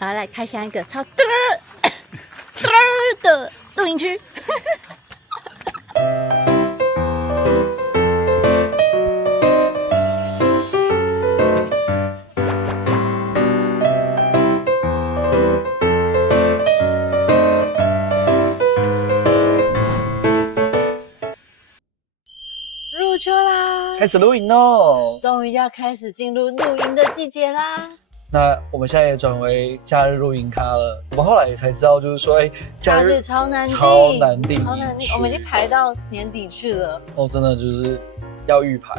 然后来开箱一个超的露营区。入秋啦，开始露营喽！终于要开始进入露营的季节啦。那我们现在也转为假日露营咖了。我们后来也才知道，就是说，假日超难订，超难订，我们已经排到年底去了。哦，真的就是要预排。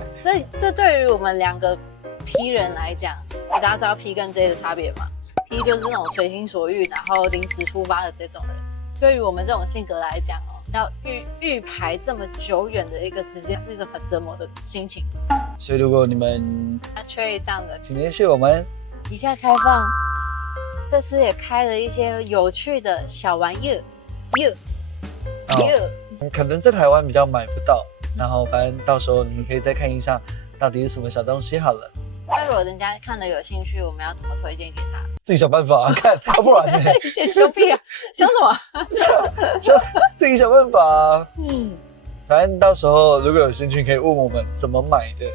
这对于我们两个 P 人来讲，大家知道 P 跟 J 的差别吗 ？P 就是那种随心所欲，然后临时出发的这种人。对于我们这种性格来讲哦，要预排这么久远的一个时间，是一种很折磨的心情。所以如果你们缺一仗的，请联系我们。以下开放，这次也开了一些有趣的小玩意儿，可能在台湾比较买不到，然后反正到时候你们可以再看一下到底是什么小东西好了。那如果人家看了有兴趣，我们要怎么推荐给他？自己想办法看，不然呢？凶屁啊！凶什么？自己想办法。反正到时候如果有兴趣，可以问我们怎么买的。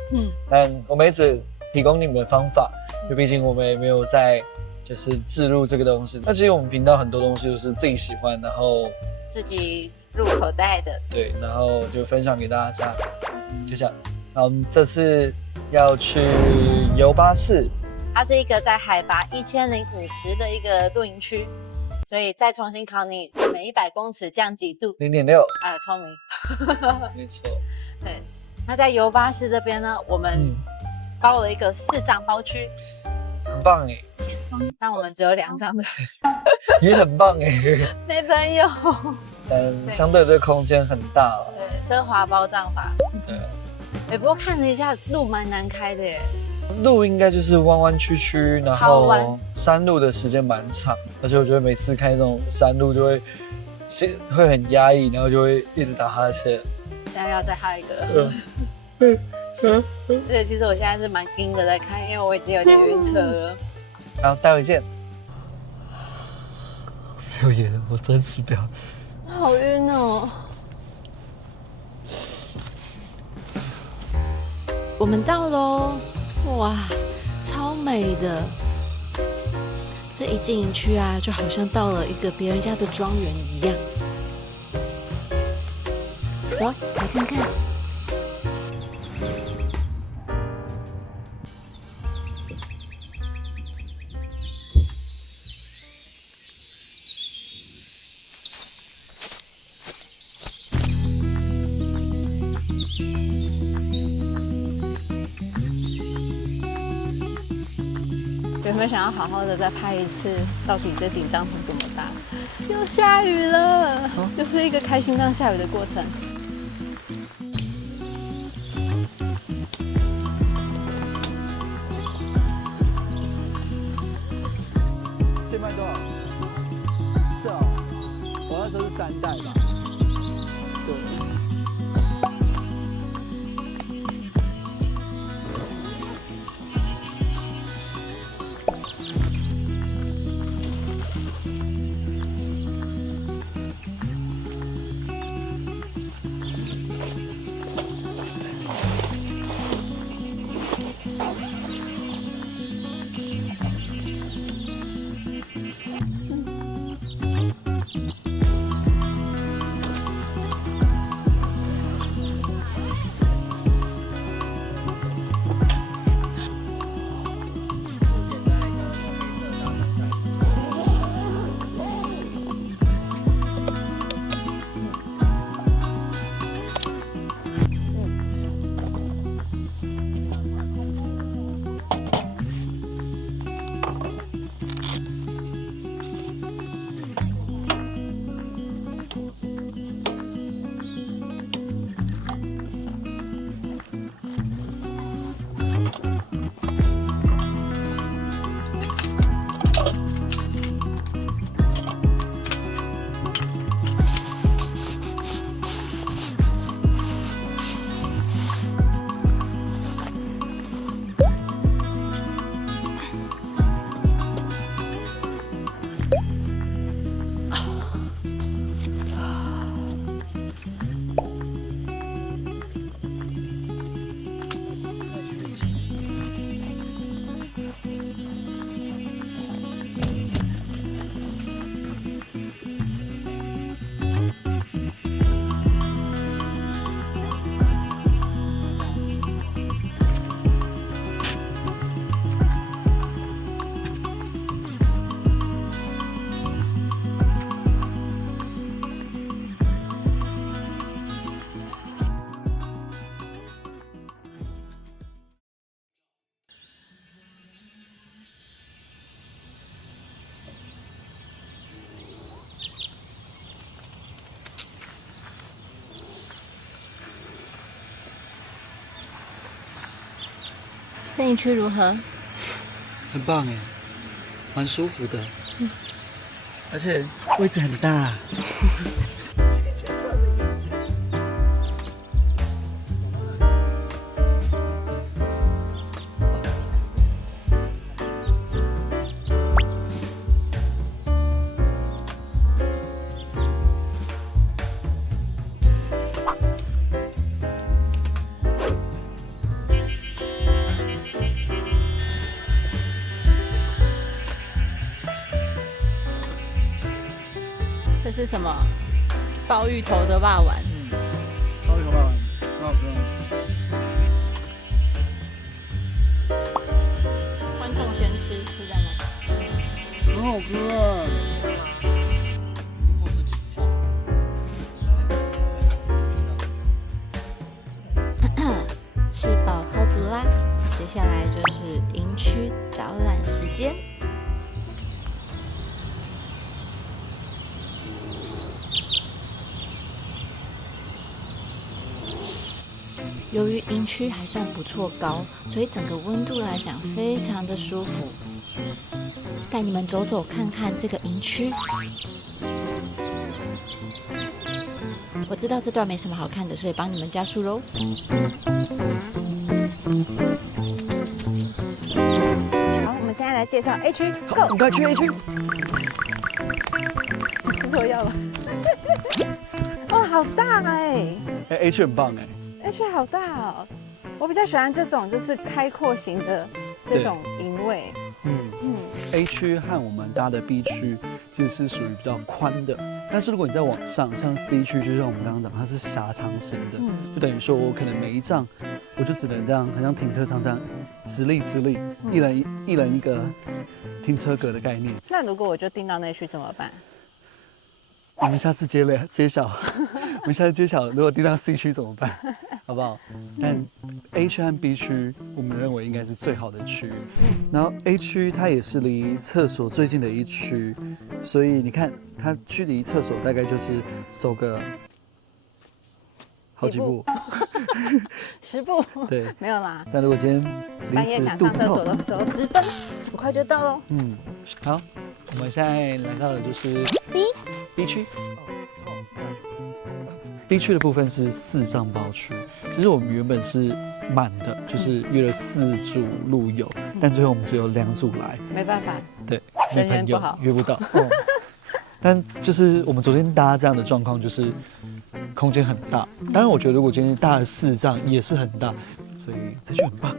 但我们也只提供你们的方法，就毕竟我们也没有在就是置入这个东西。那其实我们频道很多东西都是自己喜欢，然后自己入口袋的。对，然后就分享给大家。就这样。那我们这次要去游巴士，它是一个在海拔1050的一个露营区，所以再重新考你一次，每100公尺降几度0.6。啊，聪明。没错。对，那在游巴士这边呢，我们包了一个4张包区，很棒哎。但我们只有2张的，也很棒哎。没朋友。但相对这个空间很大了。对，奢华包帐法。对。不过看了一下，路蛮难开的耶。路应该就是弯弯曲曲，然后山路的时间蛮长，而且我觉得每次开这种山路就会很压抑，然后就会一直打哈欠。现在要再哈一个了。而且其实我现在是蛮硬的在开，因为我已经有点晕车了。然后待会见。没有演，我真是不要。好晕哦。我们到喽！哇，超美的！这一进营区啊，就好像到了一个别人家的庄园一样。走，来看看。原本想要好好的再拍一次，到底这顶帐篷怎么搭？又下雨了，就是一个开心让下雨的过程。键盘多少？是哦，我那时候是3代吧。对。营区如何？很棒哎，蛮舒服的，而且位置很大。这是什么？鲍鱼头的肉丸。鲍鱼头肉丸，很好吃。观众先吃，是这样吗？很好吃啊！吃饱喝足啦，接下来就是营区导览时间。由于营区还算不错高，所以整个温度来讲非常的舒服。带你们走走看看这个营区。我知道这段没什么好看的，所以帮你们加速喽。好，我们现在来介绍 A 区 ，Go！ 我们快去 A 区。你吃错药了。哇，好大哎！A 区很棒哎。！A 区好大哦，我比较喜欢这种就是开阔型的这种营位。A 区和我们搭的 B 区其实是属于比较宽的，但是如果你再往上，像 C 区，就像我们刚刚讲，它是狭长型的，就等于说我可能每一站我就只能这样，很像停车场这样直立，一人一个停车格的概念。那如果我就订到那区怎么办？我们下次揭晓，我们下次揭晓，如果订到 C 区怎么办？好不好？但 A 区和 B 区，我们认为应该是最好的区域。然后 A 区它也是离厕所最近的一区，所以你看它距离厕所大概就是走个好几步10步。对，没有啦。但如果今天临时肚子痛的时候，直奔，很快就到喽。好，我们现在来到的就是 B 区。B 区的部分是4张包区，其实我们原本是满的，就是约了4组路友，但最后我们只有2组来，没办法，对，人缘不好，约不到。但就是我们昨天搭这样的状况，就是空间很大。当然，我觉得如果今天搭了4张也是很大，所以这区很棒。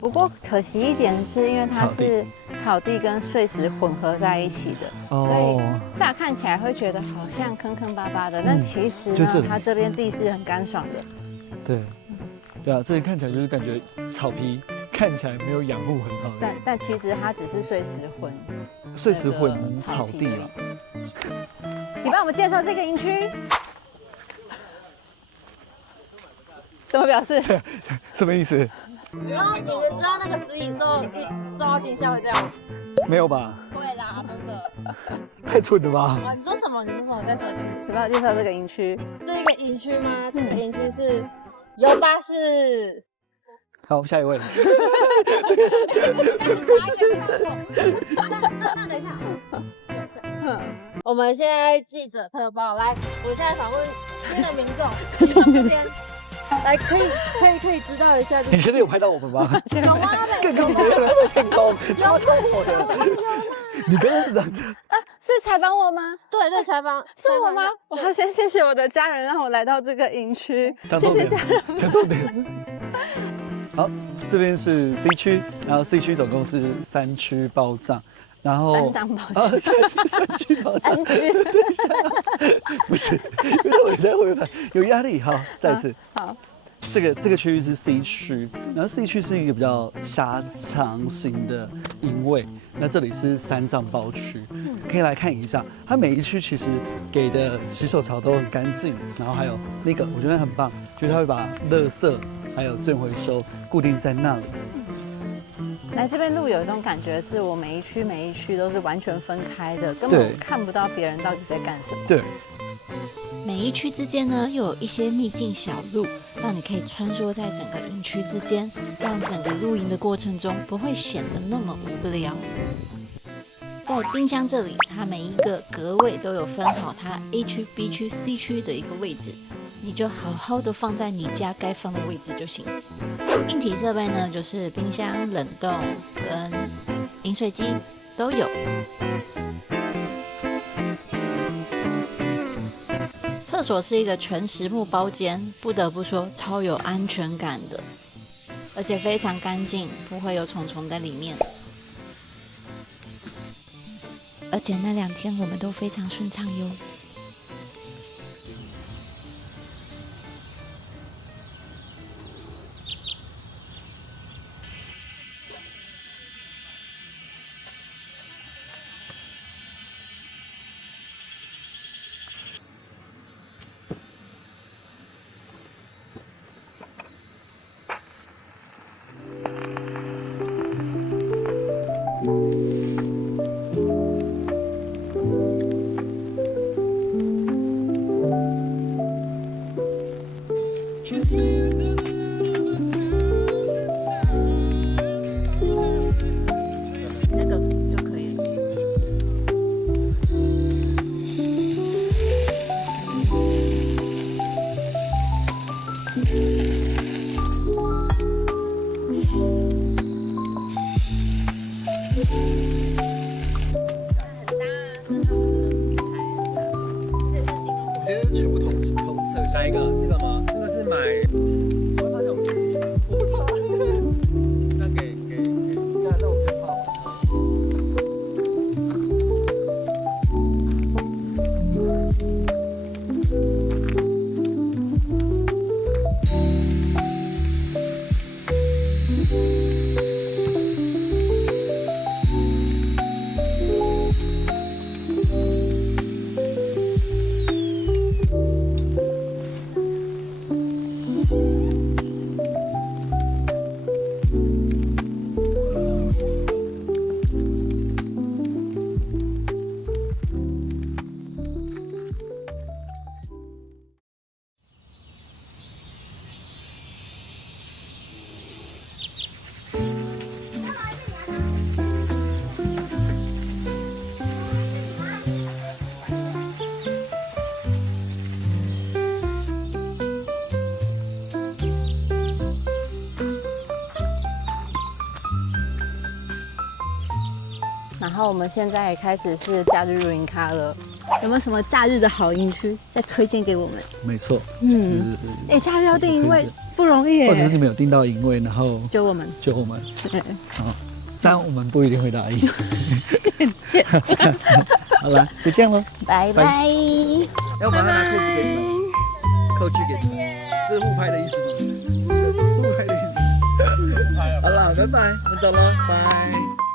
不过可惜一点是因为它是草地跟碎石混合在一起的，所以乍看起来会觉得好像坑坑巴巴的，但其实呢，它这边地是很干爽的。对啊，这里看起来就是感觉草皮看起来没有养护很好，但其实它只是碎石混草地了。请帮我们介绍这个营区。什么表示？什么意思？然后你们知道那个食蚁兽受到惊吓会这样吗？没有吧？会啦，真的。太蠢了吧！啊，你说什么？你说什么？再说一次。请帮我介绍这个营区。这个营区吗？这个营区是游巴士。好，下一位。那等一下。我们现在记者特报来，我现在访问新的民众，这边。来，可以知道一下。你确定有拍到我们吗？有啊，更高，在天空，超好的。你刚刚是这样子啊？是采访我吗？对，采访是我吗？我要先谢谢我的家人，让我来到这个营区。谢谢家人。讲重点。好，这边是 C 区，然后 C 区总共是3区包帐。然后3张包区，3区包帐，不是，待会有压力。好，再一次，好，这个区域是 C 区，然后 C 区是一个比较狭长型的营位，那这里是3张包区，可以来看一下，它每一区其实给的洗手槽都很干净，然后还有那个我觉得很棒，就是它会把垃圾还有资源回收固定在那里。来这边录有一种感觉，是我每一区都是完全分开的，根本看不到别人到底在干什么。对。每一区之间呢，又有一些秘境小路，让你可以穿梭在整个营区之间，让整个露营的过程中不会显得那么无聊。在冰箱这里，它每一个格位都有分好它 A 区、B 区、C 区的一个位置，你就好好的放在你家该放的位置就行。硬体设备呢，就是冰箱、冷冻跟饮水机都有。厕所是一个全实木包间，不得不说超有安全感的，而且非常干净，不会有虫虫在里面。而且那2天我们都非常顺畅哟。那个就可以了。我觉得全部同色系。哪一个？这个吗？这个是买。我怕这种刺激，我不怕。那给，那我就怕我。然后我们现在也开始是假日露营咖了，有没有什么假日的好营区再推荐给我们？没错，就是假日要订营位不容易耶，或者是你们有订到营位，然后救我们。对，好，但我们不一定会答应。好了，就这样咯，拜拜。要不然拿扣子给你们，扣具给你们，这是互拍的意思。互拍的意思。好了，拜拜，我们走了，拜。